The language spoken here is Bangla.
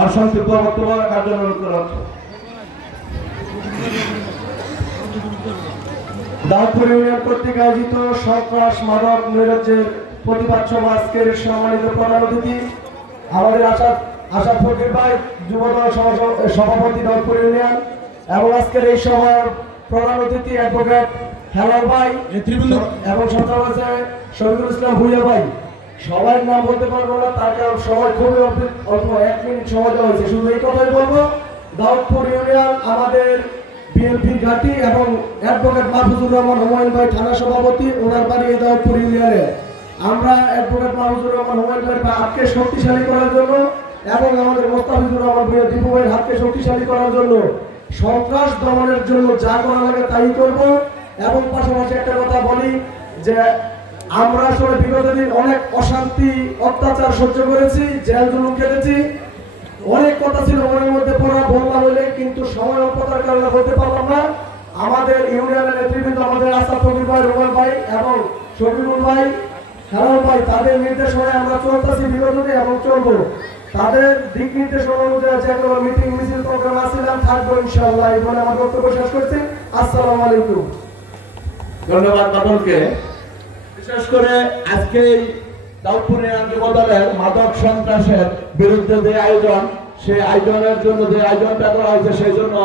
আর সংক্ষিপ্ত বক্তব্য রাখার জন্য অনুরোধ করা হচ্ছে। দাউদপুর ইউনিয়ন কর্তৃক আয়োজিত সন্ত্রাস মাদক নৈরাজ্যের প্রতিবাদ সভা আজকের সম্মানিত প্রধান অতিথি আমাদের আশাদ ফকির ভাই, যুবদল সভাপতি দাউদপুর ইউনিয়ন, এবং আজকের এই সভার প্রধান অতিথি অ্যাডভোকেট হেলাল ভাই এবং সাথে আছে শহীদুল ইসলাম ভুইয়া ভাই। সবাই নাম বলতে পারবো না, তার কারণ সবাই খুবই অল্প 1 মিনিট সময় দেওয়া হয়েছে। শুধু এই কথাই বলবো, দাউদপুর ইউনিয়ন আমাদের বিএনপি ঘাঁটি এবং অ্যাডভোকেট মাহফুজুর রহমান হুমায়ুন ভাই থানা সভাপতি, ওনার বাড়ি এই দাউদপুর ইউনিয়নে। আমরা অ্যাডভোকেট মাহফুজুর রহমান হুমায়ুন ভাইয়ের হাতকে শক্তিশালী করার জন্য এবং আমাদের মোস্তাফিজুর রহমান ভূঁইয়া দীপু ভাইয়ের হাতকে শক্তিশালী করার জন্য সন্ত্রাস দমনের জন্য যা করা লাগে তাই করব। এবং পাশাপাশি একটা কথা বলি যে আমরা আসলে বিগত দিন অনেক অশান্তি অত্যাচার সহ্য করেছি, জেল জুলুম খেটেছি, অনেক কথা ছিল মনের মধ্যে পড়া বললাম হইলে, কিন্তু সময় অল্পতার কারণে বলতে পারলাম না। আমাদের ইউনিয়নের নেতৃবৃন্দ আমাদের আশাদ ফকির ভাই, রুবেল ভাই এবং শফিকুল ভাই, হেলাল ভাই, তাদের নির্দেশনায় আমরা চলতেছি বিগত দিন এবং চলবো। তাদের দিক নির্দেশনা অনুযায়ী যেগুলো মিটিং মিছিল প্রোগ্রাম আসছিলাম থাকবো ইনশাআল্লাহ। এই বলে আমার বক্তব্য শেষ করছি। আসসালামু আলাইকুম। ধন্যবাদ বাদলকে। বিশেষ করে আজকে এই দাউদপুর ইউনিয়ন যুবদলের মাদক সন্ত্রাসের বিরুদ্ধে যে আয়োজন, সেই আয়োজনের জন্য যে আয়োজনটা করা হয়েছে সেই জন্য